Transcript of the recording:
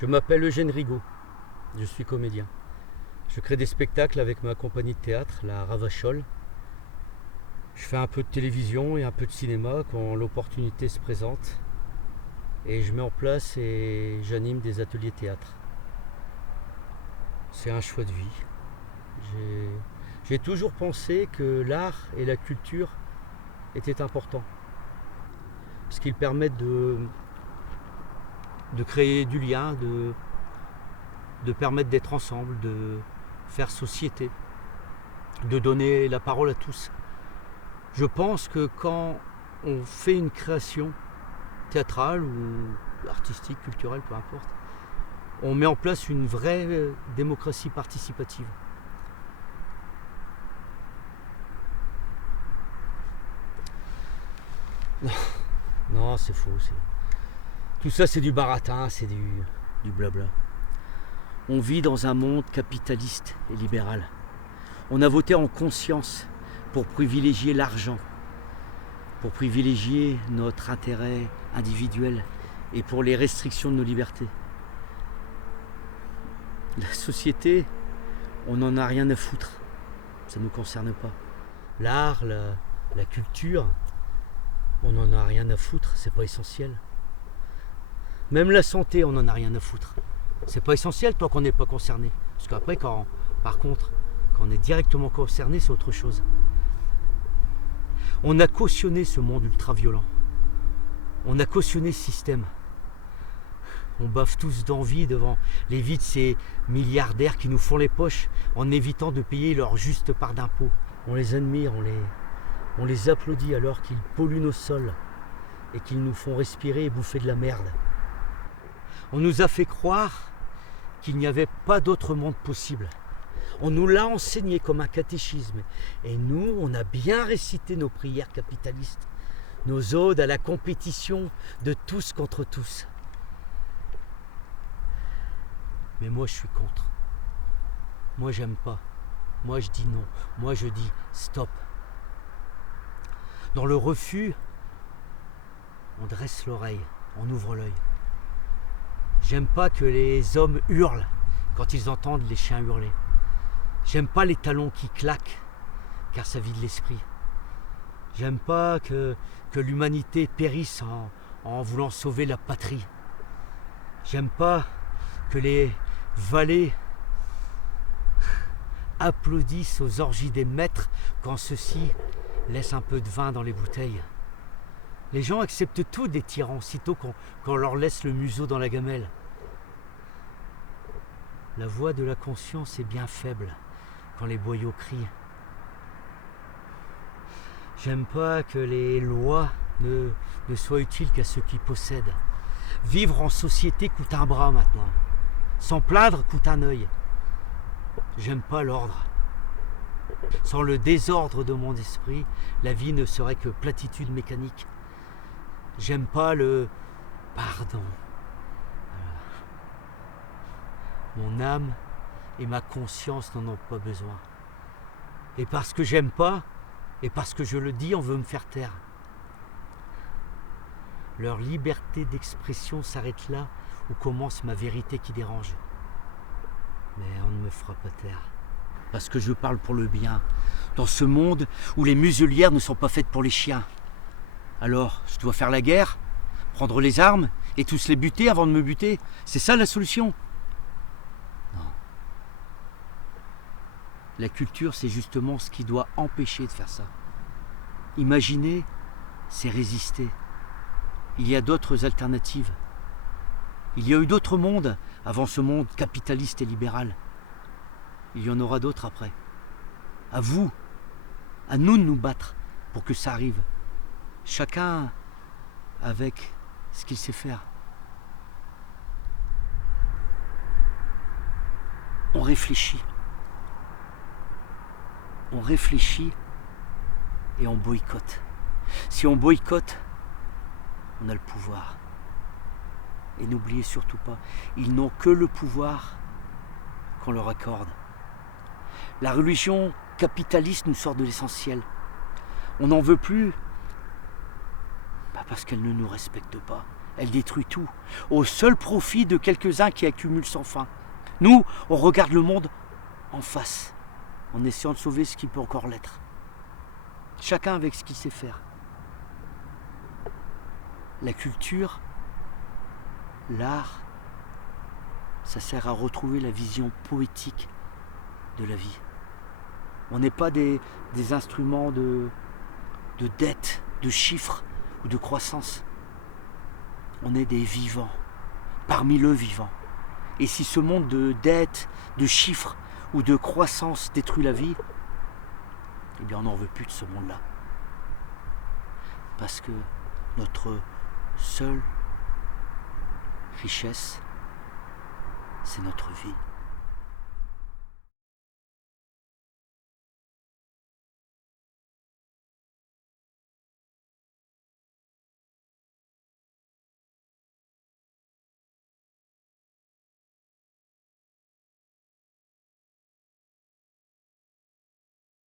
Je m'appelle Eugène Rigaud, je suis comédien. Je crée des spectacles avec ma compagnie de théâtre, la Ravachole. Je fais un peu de télévision et un peu de cinéma quand l'opportunité se présente. Et je mets en place et j'anime des ateliers théâtre. C'est un choix de vie. J'ai toujours pensé que l'art et la culture étaient importants. Parce qu'ils permettent de créer du lien, de permettre d'être ensemble, de faire société, de donner la parole à tous. Je pense que quand on fait une création théâtrale ou artistique, culturelle, peu importe, on met en place une vraie démocratie participative. Non, c'est faux. Tout ça, c'est du baratin, c'est du blabla. On vit dans un monde capitaliste et libéral. On a voté en conscience pour privilégier l'argent, pour privilégier notre intérêt individuel et pour les restrictions de nos libertés. La société, on n'en a rien à foutre. Ça ne nous concerne pas. L'art, la culture, on n'en a rien à foutre, c'est pas essentiel. Même la santé, on n'en a rien à foutre. C'est pas essentiel tant qu'on n'est pas concerné. Parce qu'après, par contre, quand on est directement concerné, c'est autre chose. On a cautionné ce monde ultra-violent. On a cautionné ce système. On baffe tous d'envie devant les vies de ces milliardaires qui nous font les poches en évitant de payer leur juste part d'impôts. On les admire, on les applaudit alors qu'ils polluent nos sols et qu'ils nous font respirer et bouffer de la merde. On nous a fait croire qu'il n'y avait pas d'autre monde possible. On nous l'a enseigné comme un catéchisme. Et nous, on a bien récité nos prières capitalistes, nos odes à la compétition de tous contre tous. Mais moi, je suis contre. Moi, j'aime pas. Moi, je dis non. Moi, je dis stop. Dans le refus, on dresse l'oreille, on ouvre l'œil. J'aime pas que les hommes hurlent quand ils entendent les chiens hurler. J'aime pas les talons qui claquent, car ça vide l'esprit. J'aime pas que l'humanité périsse en voulant sauver la patrie. J'aime pas que les valets applaudissent aux orgies des maîtres quand ceux-ci laissent un peu de vin dans les bouteilles. Les gens acceptent tout des tyrans sitôt qu'on leur laisse le museau dans la gamelle. La voix de la conscience est bien faible quand les boyaux crient. J'aime pas que les lois ne soient utiles qu'à ceux qui possèdent. Vivre en société coûte un bras maintenant. S'en plaindre coûte un œil. J'aime pas l'ordre. Sans le désordre de mon esprit, la vie ne serait que platitude mécanique. J'aime pas le pardon. Mon âme et ma conscience n'en ont pas besoin. Et parce que j'aime pas, et parce que je le dis, on veut me faire taire. Leur liberté d'expression s'arrête là où commence ma vérité qui dérange. Mais on ne me fera pas taire. Parce que je parle pour le bien, dans ce monde où les muselières ne sont pas faites pour les chiens. Alors, je dois faire la guerre, prendre les armes et tous les buter avant de me buter. C'est ça la solution? Non. La culture, c'est justement ce qui doit empêcher de faire ça. Imaginer, c'est résister. Il y a d'autres alternatives. Il y a eu d'autres mondes avant ce monde capitaliste et libéral. Il y en aura d'autres après. À vous, à nous de nous battre pour que ça arrive. Chacun avec ce qu'il sait faire. On réfléchit. On réfléchit et on boycotte. Si on boycotte, on a le pouvoir. Et n'oubliez surtout pas, ils n'ont que le pouvoir qu'on leur accorde. La religion capitaliste nous sort de l'essentiel. On n'en veut plus parce qu'elle ne nous respecte pas. Elle détruit tout, au seul profit de quelques-uns qui accumulent sans fin. Nous, on regarde le monde en face, en essayant de sauver ce qui peut encore l'être. Chacun avec ce qu'il sait faire. La culture, l'art, ça sert à retrouver la vision poétique de la vie. On n'est pas des instruments de dette, de chiffres ou de croissance. On est des vivants, parmi le vivant. Et si ce monde de dette, de chiffres ou de croissance détruit la vie, eh bien on n'en veut plus de ce monde-là. Parce que notre seule richesse, c'est notre vie.